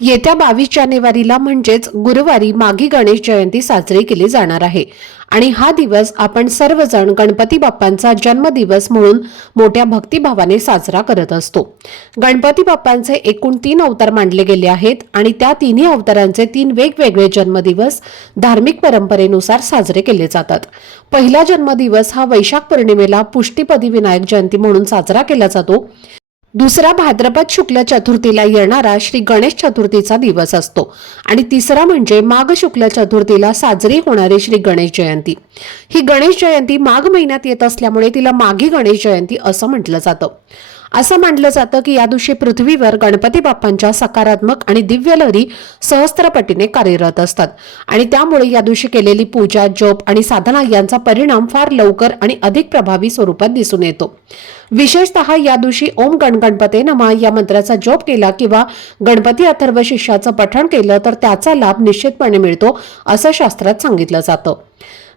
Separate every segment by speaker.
Speaker 1: येत्या बावीस जानेवारीला म्हणजेच गुरुवारी माघी गणेश जयंती साजरी केली जाणार आहे. आणि हा दिवस आपण सर्वजण गणपती बाप्पांचा जन्मदिवस म्हणून मोठ्या भक्तिभावाने साजरा करत असतो. गणपती बाप्पांचे एकूण तीन अवतार मानले गेले आहेत आणि त्या तिन्ही अवतारांचे तीन वेगवेगळे जन्मदिवस धार्मिक परंपरेनुसार साजरे केले जातात. पहिला जन्मदिवस हा वैशाख पौर्णिमेला पुष्टीपदी विनायक जयंती म्हणून साजरा केला जातो. दुसरा भाद्रपद शुक्ल चतुर्थीला येणारा श्री गणेश चतुर्थीचा दिवस असतो. आणि तिसरा म्हणजे माघ शुक्ल चतुर्थीला साजरी होणारी श्री गणेश जयंती. ही गणेश जयंती माघ महिन्यात येत असल्यामुळे तिला माघी गणेश जयंती असं म्हटलं जातं. असं मानलं जातं की या दिवशी पृथ्वीवर गणपती बाप्पांच्या सकारात्मक आणि दिव्य लहरी सहस्त्रपटीने कार्यरत असतात. आणि त्यामुळे या दिवशी केलेली पूजा जप आणि साधना यांचा परिणाम फार लवकर आणि अधिक प्रभावी स्वरूपात दिसून येतो. विशेषतः या दिवशी ओम गणगणपते नमा या मंत्राचा जप केला किंवा गणपती अथर्व शिष्याचं पठण केलं तर त्याचा लाभ निश्चितपणे मिळतो असं शास्त्रात सांगितलं जातं.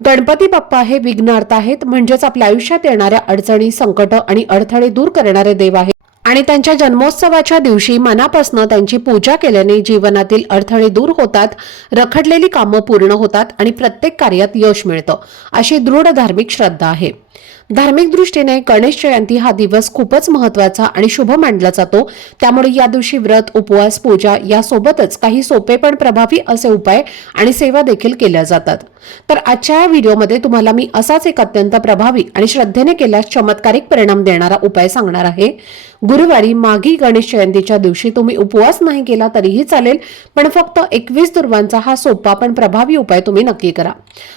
Speaker 1: गणपती बाप्पा हे विघ्नार्थ आहेत म्हणजेच आपल्या आयुष्यात येणाऱ्या अडचणी संकट आणि अडथळे दूर करणारे देव आहेत. आणि त्यांच्या जन्मोत्सवाच्या दिवशी मनापासून त्यांची पूजा केल्याने जीवनातील अडथळे दूर होतात रखडलेली कामं पूर्ण होतात आणि प्रत्येक कार्यात यश मिळतं अशी दृढ धार्मिक श्रद्धा आहे. धार्मिक दृष्टीने गणेश जयंती हा दिवस खूपच महत्त्वाचा आणि शुभ मानला जातो. त्यामुळे या दिवशी व्रत उपवास पूजा यासोबतच काही सोपे पण प्रभावी असे उपाय आणि सेवा देखील केल्या जातात. तर आजच्या या व्हिडिओमध्ये तुम्हाला मी असाच एक अत्यंत प्रभावी आणि श्रद्धेने केल्यास चमत्कारिक परिणाम देणारा उपाय सांगणार आहे. गुरुवारी माघी गणेश जयंतीच्या दिवशी तुम्ही उपवास नाही केला तरीही चालेल पण फक्त एकवीस दुर्वांचा हा सोपा पण प्रभावी उपाय तुम्ही नक्की करा.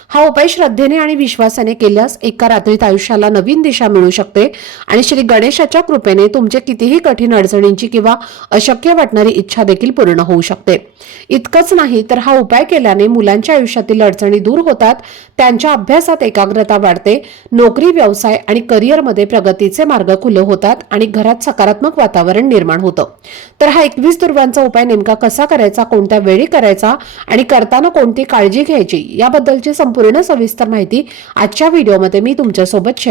Speaker 1: हा उपाय श्रद्धेने आणि विश्वासाने केल्यास एका रात्रीत आयुष्याला नवीन दिशा मिळू शकते. आणि श्री गणेशाच्या कृपेने तुमचे कितीही कठीण अडचणींची किंवा अशक्य वाटणारी इच्छा देखील पूर्ण होऊ शकते. इतकंच नाही तर हा उपाय केल्याने मुलांच्या आयुष्यातील अडचणी दूर होतात त्यांच्या अभ्यासात एकाग्रता वाढते नोकरी व्यवसाय आणि करिअरमध्ये प्रगतीचे मार्ग खुले होतात आणि घरात सकारात्मक वातावरण निर्माण होतं. तर हा एकवीस दुर्वांचा उपाय नेमका कसा करायचा कोणत्या वेळी करायचा आणि करताना कोणती काळजी घ्यायची याबद्दलची संपूर्ण सविस्तर माहिती आजच्या व्हिडिओमध्ये मी तुमच्यासोबत शेअर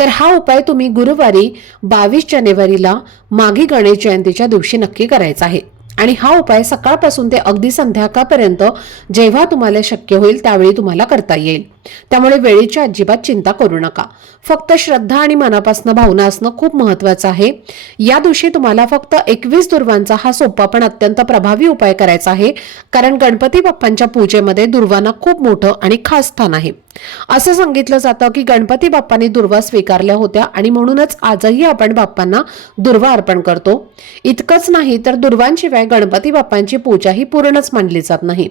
Speaker 1: तर हा उपाय तुम्ही गुरुवारी बावीस जानेवारीला मागे गणेश जयंतीच्या दिवशी नक्की करायचा आहे. आणि हा उपाय सकाळपासून ते अगदी संध्याकाळपर्यंत जेव्हा तुम्हाला शक्य होईल त्यावेळी तुम्हाला करता येईल. त्यामुळे वेळेची अजिबात चिंता करू नका. फक्त श्रद्धा आणि मनापासून भावना असणं खूप महत्वाचं आहे. या दिवशी तुम्हाला फक्त एकवीस दुर्वांचा हा सोपा पण अत्यंत प्रभावी उपाय करायचा आहे. कारण गणपती बाप्पांच्या पूजेमध्ये दुर्वांना खूप मोठं आणि खास स्थान आहे. असं सांगितलं जातं की गणपती बाप्पांनी दुर्वा स्वीकारल्या होत्या आणि म्हणूनच आजही आपण बाप्पांना दुर्वा अर्पण करतो. इतकंच नाही तर दुर्वांशिवाय गणपती बाप्पांची पूजा ही पूर्णच मानली जात नाही.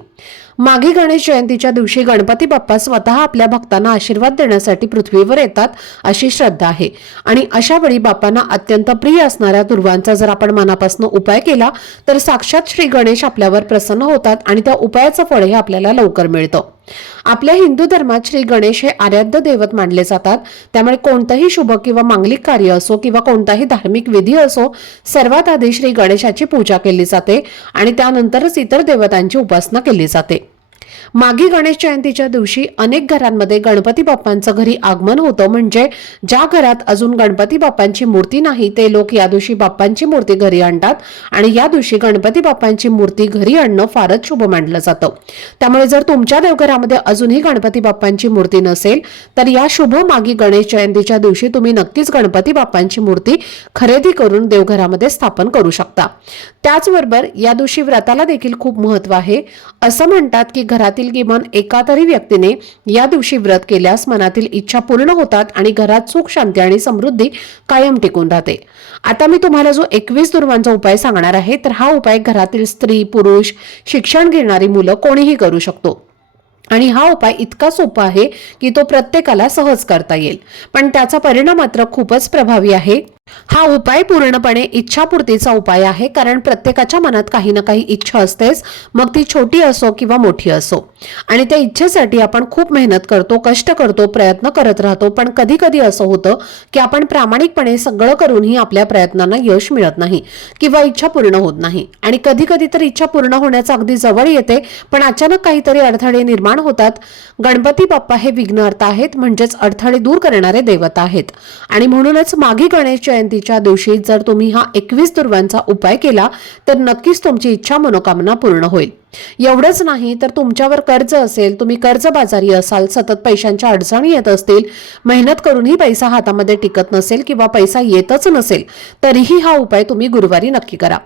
Speaker 1: मागे गणेश जयंतीच्या दिवशी गणपती बाप्पा स्वतः आपल्या भक्तांना आशीर्वाद देण्यासाठी पृथ्वीवर येतात अशी श्रद्धा आहे. आणि अशा वेळी बाप्पांना अत्यंत प्रिय असणाऱ्या दुर्वांचा जर आपण मनापासून उपाय केला तर साक्षात श्री गणेश आपल्यावर प्रसन्न होतात आणि त्या उपायाचं फळही आपल्याला लवकर मिळतं. आपल्या हिंदू धर्मात श्री गणेश हे आराध्य दैवत मानले जातात. त्यामुळे कोणतंही शुभ किंवा मांगलिक कार्य असो किंवा कोणताही धार्मिक विधी असो सर्वात आधी श्री गणेशाची पूजा केली जाते आणि त्यानंतरच इतर देवतांची उपासना केली जाते. मागी गणेश जयंतीच्या दिवशी अनेक घरांमध्ये गणपती बाप्पांचं घरी आगमन होतं. म्हणजे ज्या घरात अजून गणपती बाप्पांची मूर्ती नाही ते लोक या दिवशी बाप्पांची मूर्ती घरी आणतात आणि या दिवशी गणपती बाप्पांची मूर्ती घरी आणणं फारच शुभ मानलं जातं. त्यामुळे जर तुमच्या देवघरामध्ये अजूनही गणपती बाप्पांची मूर्ती नसेल तर या शुभ मागी गणेश जयंतीच्या दिवशी तुम्ही नक्कीच गणपती बाप्पांची मूर्ती खरेदी करून देवघरामध्ये स्थापन करू शकता. त्याचबरोबर या दिवशी व्रताला देखील खूप महत्त्व आहे. असं म्हणतात की घरातील घरातील किमान एका तरी व्यक्तीने या दिवशी व्रत केल्यास मनातील इच्छा पूर्ण होतात आणि घरात सुख शांती आणि समृद्धी कायम टिकून राहते. आता मी तुम्हाला जो एकवीस दुर्वांचा उपाय सांगणार आहे तर हा उपाय घरातील स्त्री पुरुष शिक्षण घेणारी मुलं कोणीही करू शकतो. आणि हा उपाय इतका सोपा आहे की तो प्रत्येकाला सहज करता येईल. पण त्याचा परिणाम मात्र खूपच प्रभावी आहे. हा उपाय पूर्णपणे इच्छापूर्तीचा उपाय आहे कारण प्रत्येकाच्या मनात काही ना काही इच्छा असतेच. मग ती छोटी असो किंवा मोठी असो. आणि त्या इच्छेसाठी आपण खूप मेहनत करतो कष्ट करतो प्रयत्न करत राहतो. पण कधी कधी असं होतं की आपण प्रामाणिकपणे सगळं करूनही आपल्या प्रयत्नांना यश मिळत नाही किंवा इच्छा पूर्ण होत नाही. आणि कधी कधी तर इच्छा पूर्ण होण्याचा अगदी जवळ येते पण अचानक काहीतरी अडथळे निर्माण होतात. गणपती बाप्पा हे विघ्नहर्ता आहेत म्हणजेच अडथळे दूर करणारे दैवत आहेत. आणि म्हणूनच मागे गणेश जयंतीच्या दिवशी जर तुम्ही हा एकवीस दुर्वांचा उपाय केला तर नक्कीच तुमची इच्छा मनोकामना पूर्ण होईल. एवढंच नाही तर तुमच्यावर कर्ज असेल तुम्ही कर्जबाजारी असाल सतत पैशांच्या अडचणी येत असतील मेहनत करूनही पैसा हातामध्ये टिकत नसेल किंवा पैसा येतच नसेल तरीही हा उपाय तुम्ही गुरुवारी नक्की करा.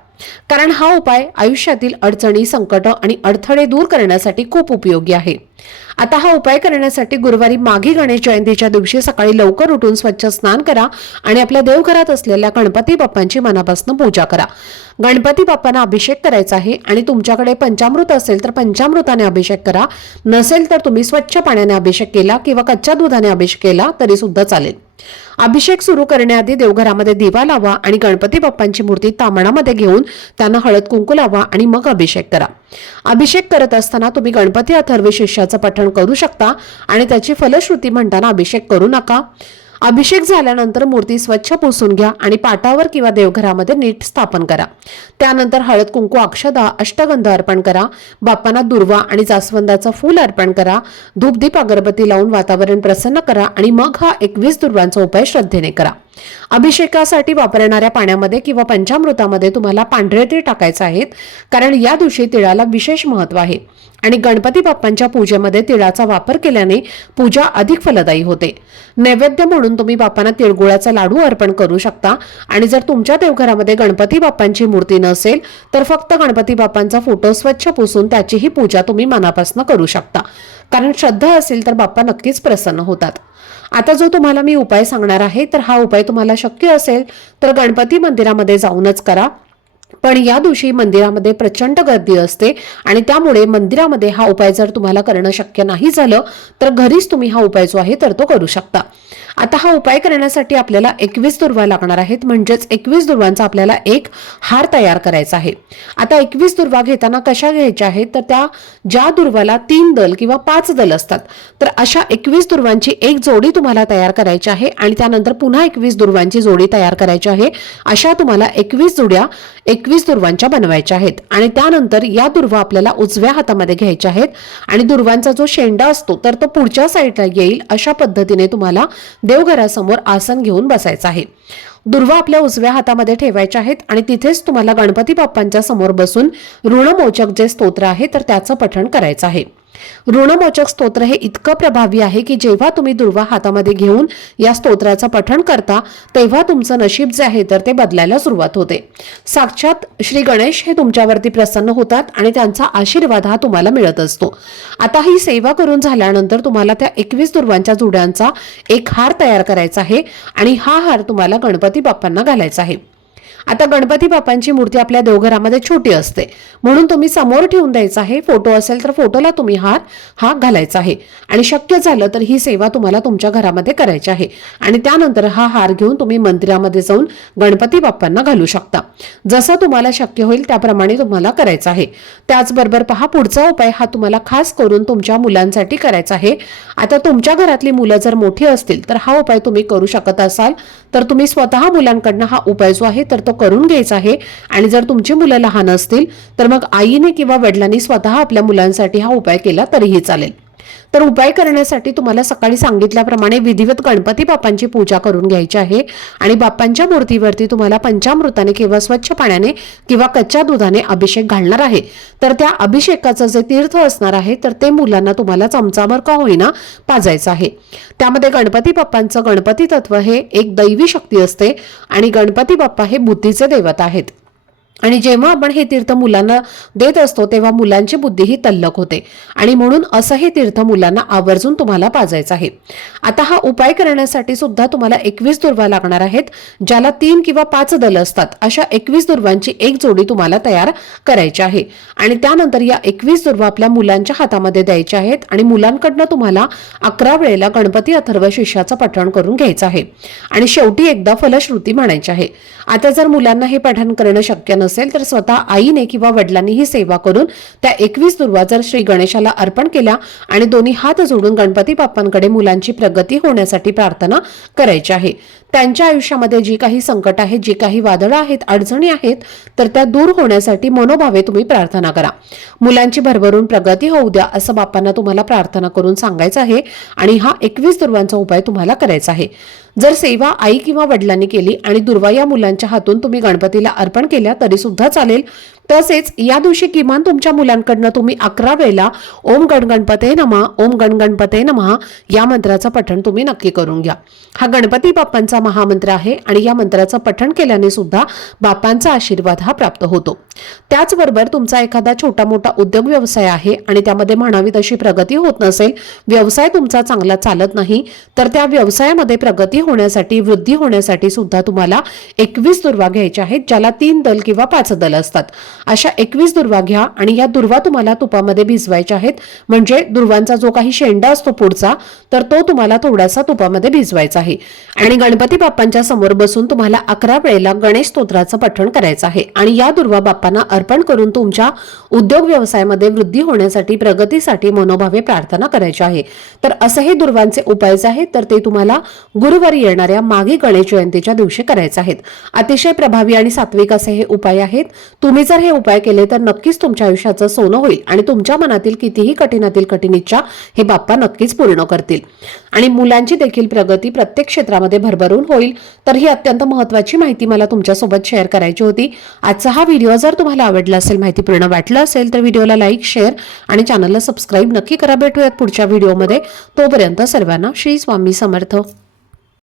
Speaker 1: कारण हा उपाय आयुष्यातील अडचणी संकट आणि अडथळे दूर करण्यासाठी खूप उपयोगी आहे. आता हा उपाय करण्यासाठी गुरुवारी माघी गणेश जयंतीच्या दिवशी सकाळी लवकर उठून स्वच्छ स्नान करा आणि आपल्या देवघरात असलेल्या गणपती बाप्पांची मनापासून पूजा करा. गणपती बाप्पांना अभिषेक करायचा आहे आणि तुमच्याकडे पंचामृत असेल तर पंचामृताने अभिषेक करा. नसेल तर तुम्ही स्वच्छ पाण्याने अभिषेक केला किंवा कच्च्या दुधाने अभिषेक केला तरी सुद्धा चालेल. अभिषेक सुरू करण्याआधी देवघरामध्ये दिवा लावा आणि गणपती बाप्पांची मूर्ती तामणामध्ये घेऊन त्यांना हळद कुंकू लावा आणि मग अभिषेक करा. अभिषेक करत असताना तुम्ही गणपती अथर्व शिष्याचं पठण करू शकता आणि त्याची फलश्रुती म्हणताना अभिषेक करू नका. अभिषेक झाल्यानंतर मूर्ती स्वच्छ पुसून घ्या आणि पाटावर किंवा देवघरामध्ये नीट स्थापन करा. त्यानंतर हळद कुंकू अक्षदा अष्टगंध अर्पण करा. बाप्पांना दुर्वा आणि जास्वंदाचं फूल अर्पण करा. धूपदीप अगरबत्ती लावून वातावरण प्रसन्न करा आणि मग हा एकवीस दुर्वांचा उपाय श्रद्धेने करा. अभिषेकासाठी वापरणाऱ्या पाण्यामध्ये किंवा पंचामृतामध्ये तुम्हाला पांढरे तीळ टाकायचे आहेत कारण या दिवशी तिळाला विशेष महत्त्व आहे. आणि गणपती बाप्पांच्या पूजेमध्ये तिळाचा वापर केल्याने पूजा अधिक फलदायी होते. नैवेद्य म्हणून तुम्ही बाप्पांना तिळगुळाचा लाडू अर्पण करू शकता. आणि जर तुमच्या देवघरामध्ये गणपती बाप्पांची मूर्ती नसेल तर फक्त गणपती बाप्पांचा फोटो स्वच्छ पुसून त्याचीही पूजा तुम्ही मनापासून करू शकता. कारण श्रद्धा असेल तर बाप्पा नक्कीच प्रसन्न होतात. आता जो तुम्हाला मी उपाय सांगणार आहे तर हा उपाय तुम्हाला शक्य असेल तर गणपती मंदिरामध्ये जाऊनच करा. पण या दिवशी मंदिरामध्ये प्रचंड गर्दी असते आणि त्यामुळे मंदिरामध्ये हा उपाय जर तुम्हाला करणं शक्य नाही झालं तर घरीच तुम्ही हा उपाय जो आहे तर तो करू शकता. आता हा उपाय करण्यासाठी आपल्याला एकवीस दुर्वा लागणार आहेत म्हणजेच एकवीस दुर्वांचा आपल्याला एक हार तयार करायचा आहे. आता एकवीस दुर्वा घेताना कशा घ्यायच्या आहेत तर त्या ज्या दुर्वाला तीन दल किंवा पाच दल असतात तर अशा एकवीस दुर्वांची एक जोडी तुम्हाला तयार करायची आहे आणि त्यानंतर पुन्हा एकवीस दुर्वांची जोडी तयार करायची आहे अशा तुम्हाला एकवीस जोड्या एकवीस दुर्वांच्या बनवायच्या आहेत. आणि त्यानंतर या दुर्वा आपल्याला उजव्या हातामध्ये घ्यायच्या आहेत. आणि दुर्वांचा जो शेंडा असतो तर तो पुढच्या साईडला येईल अशा पद्धतीने तुम्हाला देवघरासमोर आसन घेऊन बसायचं आहे. दुर्वा आपल्या उजव्या हातामध्ये ठेवायच्या आहेत. आणि तिथेच तुम्हाला गणपती बाप्पांच्या समोर बसून ऋणमोचक जे स्तोत्र आहे तर त्याचं पठण करायचं आहे. ऋणमोचक स्तोत्र हे इतकं प्रभावी आहे की जेव्हा तुम्ही दुर्वा हातामध्ये घेऊन या स्तोत्राचं पठण करता तेव्हा तुमचं नशीब जे आहे तर ते बदलायला सुरुवात होते. साक्षात श्री गणेश हे तुमच्यावरती प्रसन्न होतात आणि त्यांचा आशीर्वाद हा तुम्हाला मिळत असतो. आता ही सेवा करून झाल्यानंतर तुम्हाला त्या एकवीस दुर्वांच्या जुड्यांचा एक हार तयार करायचा आहे आणि हा हार तुम्हाला गणपती बाप्पांना घालायचा आहे. आता गणपती बाप्पांची मूर्ती आपल्या देवघरामध्ये छोटी असते. म्हणून तुम्ही समोर ठेवून द्यायचा आहे. फोटो असेल तर फोटोला तुम्ही हार हा घालायचा आहे. आणि शक्य झालं तर ही सेवा तुम्हाला तुमच्या घरामध्ये करायची आहे. आणि त्यानंतर हा हार घेऊन तुम्ही मंदिरामध्ये जाऊन गणपती बाप्पांना घालू शकता. जसं तुम्हाला शक्य होईल त्याप्रमाणे तुम्हाला करायचं आहे. त्याचबरोबर पहा पुढचा उपाय हा तुम्हाला खास करून तुमच्या मुलांसाठी करायचा आहे. आता तुमच्या घरातली मुलं जर मोठी असतील तर हा उपाय तुम्ही करू शकत असाल. तर तुम्ही स्वतः मुलांकडनं हा उपाय जो आहे तर तो करून घ्यायचा आहे. आणि जर तुमची मुलं लहान असतील तर मग आईने किंवा वडिलांनी स्वतः आपल्या मुलांसाठी हा उपाय केला तरीही चालेल. तर उपाय करण्यासाठी तुम्हाला सकाळी सांगितल्याप्रमाणे विधिवत गणपती बाप्पांची पूजा करून घ्यायची आहे. आणि बाप्पांच्या मूर्तीवरती तुम्हाला पंचामृताने किंवा स्वच्छ पाण्याने किंवा कच्च्या दुधाने अभिषेक घालणार आहे. तर त्या अभिषेकाचं जे तीर्थ असणार आहे तर ते मुलांना तुम्हाला चमचाभर का होईना पाजायचं आहे. त्यामध्ये गणपती बाप्पांचं गणपती तत्व हे एक दैवी शक्ती असते आणि गणपती बाप्पा हे बुद्धीचे दैवत आहेत. आणि जेव्हा आपण हे तीर्थ मुलांना देत असतो तेव्हा मुलांची बुद्धीही तल्लक होते. आणि म्हणून असं हे तीर्थ मुलांना आवर्जून तुम्हाला पाजायचं आहे. आता हा उपाय करण्यासाठी सुद्धा तुम्हाला एकवीस दुर्वा लागणार आहेत ज्याला तीन किंवा पाच दल असतात. अशा एकवीस दुर्वांची एक जोडी तुम्हाला तयार करायची आहे. आणि त्यानंतर या एकवीस दुर्वा आपल्या मुलांच्या हातामध्ये द्यायच्या आहेत आणि मुलांकडनं तुम्हाला अकरा वेळेला गणपती अथर्व शिष्याचं पठण करून घ्यायचं आहे. आणि शेवटी एकदा फलश्रुती म्हणायची आहे. आता जर मुलांना हे पठण करणं शक्य नसेल तर स्वतः आईने किंवा वडिलांनी ही सेवा करून त्या एकवीस दुर्वा जर श्री गणेशाला अर्पण केल्या आणि दोन्ही हात जोडून गणपती बाप्पांकडे मुलांची प्रगती होण्यासाठी प्रार्थना करायची आहे. त्यांच्या आयुष्यामध्ये जी काही संकट आहेत जी काही वादळं आहेत अडचणी आहेत तर त्या दूर होण्यासाठी मनोभावे तुम्ही प्रार्थना करा. मुलांची भरभरून प्रगती होऊ द्या असं बापांना तुम्हाला प्रार्थना करून सांगायचं आहे आणि हा एकवीस दुर्वांचा उपाय तुम्हाला करायचा आहे. जर सेवा आई किंवा वडिलांनी केली आणि दुर्वा या मुलांच्या हातून तुम्ही गणपतीला अर्पण केल्या तरी सुद्धा चालेल. तसेच या दिवशी किमान तुमच्या मुलांकडनं तुम्ही अकरा वेळेला ओम गणगणपते नमा ओम गणगणपते नमा या मंत्राचं पठण तुम्ही नक्की करून घ्या. हा गणपती बाप्पांचा महामंत्र आहे आणि या मंत्राचं पठण केल्याने सुद्धा बाप्पांचा आशीर्वाद हा प्राप्त होतो. त्याचबरोबर तुमचा एखादा छोटा मोठा उद्योग व्यवसाय आहे आणि त्यामध्ये म्हणावी तशी प्रगती होत नसेल व्यवसाय तुमचा चांगला चालत नाही तर त्या व्यवसायामध्ये प्रगती होण्यासाठी वृद्धी होण्यासाठी सुद्धा तुम्हाला एकवीस दुर्वा घ्यायच्या आहेत ज्याला तीन दल किंवा पाच दल असतात. अशा एकवीस दुर्वा घ्या आणि या दुर्वा तुम्हाला तुपामध्ये भिजवायच्या आहेत. म्हणजे दुर्वांचा जो काही शेंडा असतो पुढचा तर तो तुम्हाला थोडासा तुपामध्ये भिजवायचा आहे. आणि गणपती बाप्पांच्या समोर बसून तुम्हाला अकरा वेळेला गणेश स्तोत्राचं पठण करायचं आहे. आणि या दुर्वा बाप्पांना अर्पण करून तुमच्या उद्योग व्यवसायामध्ये वृद्धी होण्यासाठी प्रगतीसाठी मनोभावे प्रार्थना करायची आहे. तर असे हे दुर्वांचे उपाय जे आहेत तर ते तुम्हाला गुरुवारी येणाऱ्या मागे गणेश जयंतीच्या दिवशी करायचे आहेत. अतिशय प्रभावी आणि सात्विक असे हे उपाय आहेत. तुम्ही जर हे उपाय केले तर नक्कीच तुमच्या आयुष्याचं सोनं होईल आणि तुमच्या मनातील कितीही कठीणातील कठीण इच्छा हे बाप्पा नक्कीच पूर्ण करतील. आणि मुलांची देखील प्रगती प्रत्येक क्षेत्रामध्ये भरभरून होईल. तर ही अत्यंत महत्वाची माहिती मला तुमच्यासोबत शेअर करायची होती. आजचा हा व्हिडिओ जर तुम्हाला आवडला असेल माहिती पूर्ण वाटलं असेल तर व्हिडिओला लाईक शेअर आणि चॅनलला सबस्क्राईब नक्की करा. भेटूयात पुढच्या व्हिडिओमध्ये. तोपर्यंत सर्वांना श्री स्वामी समर्थ.